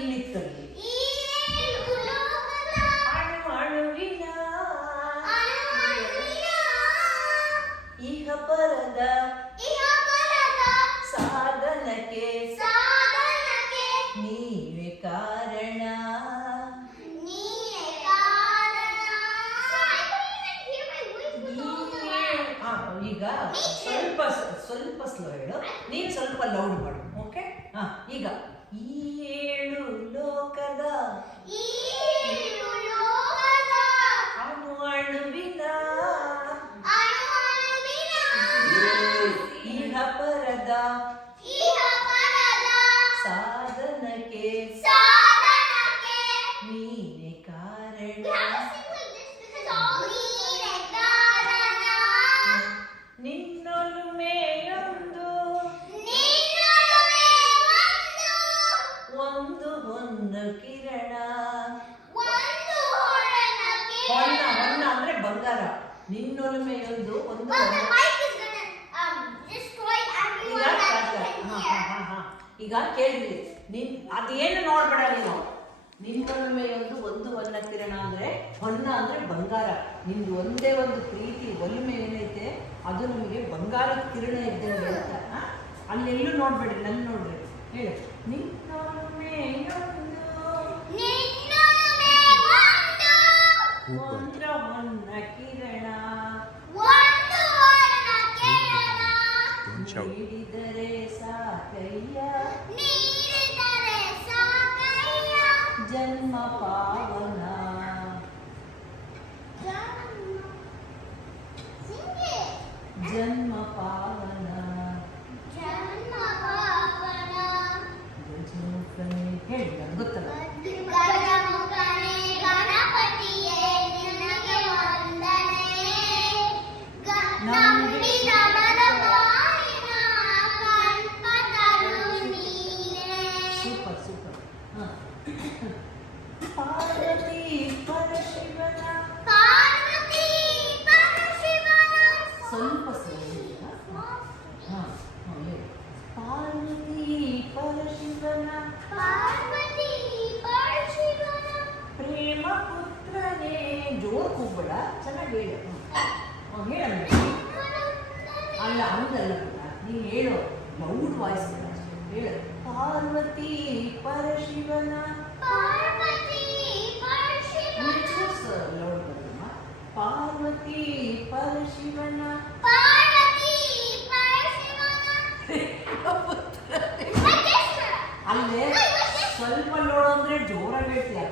ಇಲ್ಲಿತ್ತಲ್ಲಿ ಅಣುವಿನ ಇಹ ಪರದ ಸಾಧನಕ್ಕೆ ನೀವೇ ಕಾರಣ. ಈಗ ಸ್ವಲ್ಪ ಸ್ಲೋ ಹೇಳು, ನೀನು ಸ್ವಲ್ಪ ಲೌಡ್ ಮಾಡು. ಓಕೆ, ಈಗ ಈ ಏಳು ಲೋಕದ ಅಣು ಅಣುವಿನ ಇಹ ಪರದ ಸಾಧನಕ್ಕೆ ನೀನೆ ಕಾರಣ. ನಿನ್ನೊಲುಮೆಯೊಂದು ಒಂದು ಹೊನ್ನು ಕಿರಣ. ಹೊನ್ನ ಹೊನ್ನ ಅಂದ್ರೆ ಬಂಗಾರ. ನಿನ್ನೊಲುಮೆಯೊಂದು ಒಂದು ಈಗ ಕೇಳಿದ್ರಿ ನಿನ್ ಅದೇನು ನೋಡ್ಬೇಡ ನೀನು. ನಿನ್ನೊಲುಮೆಯೊಂದು ಒಂದು ಹೊನ್ನ ಕಿರಣ ಅಂದ್ರೆ ಹೊನ್ನ ಅಂದ್ರೆ ಬಂಗಾರ. ನಿಂದು ಒಂದೇ ಒಂದು ಪ್ರೀತಿ ಒಲುಮೆ ಏನೈತೆ ಅದು ನಮಗೆ ಬಂಗಾರದ ಕಿರಣ ಇದ್ದಂಗೆ ಅಂತ. ಅಲ್ಲೆಲ್ಲೂ ನೋಡ್ಬೇಡಿ, ನನ್ನ ನೋಡ್ರಿ. ಹೇಳು, ನಿನ್ನೊಲುಮೆಯೊಂದು ಒಂದು ಹೊನ್ನ ಕಿರಣ ನೀಡಿದರೆ ಸಾಕಯ್ಯ ಜನ್ಮ ಪಾವನ. ಜನ್ಮ ಪಾವನ ಹೇಳಿ, ಗೊತ್ತಲ್ಲ. Super super. ಪಾರ್ವತಿ ಪರಶಿವನ ಸ್ವಲ್ಪ ಪಾರ್ವತಿ ಪರಶಿವನ ಪ್ರೇಮ ಪುತ್ರನೇ. ಜೋರ್ ಕೂಗ್ಬೇಡ, ಚೆನ್ನಾಗಿ ಹೇಳು. ಹೇಳಲ್ಲ ಅಲ್ಲ ಹೌದಲ್ಲ, ನೀನು ಹೇಳು ಲೌಡ್ ವಾಯ್ಸ್ ಹೇಳು. ಪಾರ್ವತಿ ಪರಶಿವನ ಲೌಡ್ ಬರಮ್ಮ. ಪಾರ್ವತಿ ಪರಶಿವನ ಅಲ್ಲೇ ಸ್ವಲ್ಪ ಲೋಡ್ ಅಂದ್ರೆ ಜೋರಾಗಿ ಹೇಳ್ತೀಯ.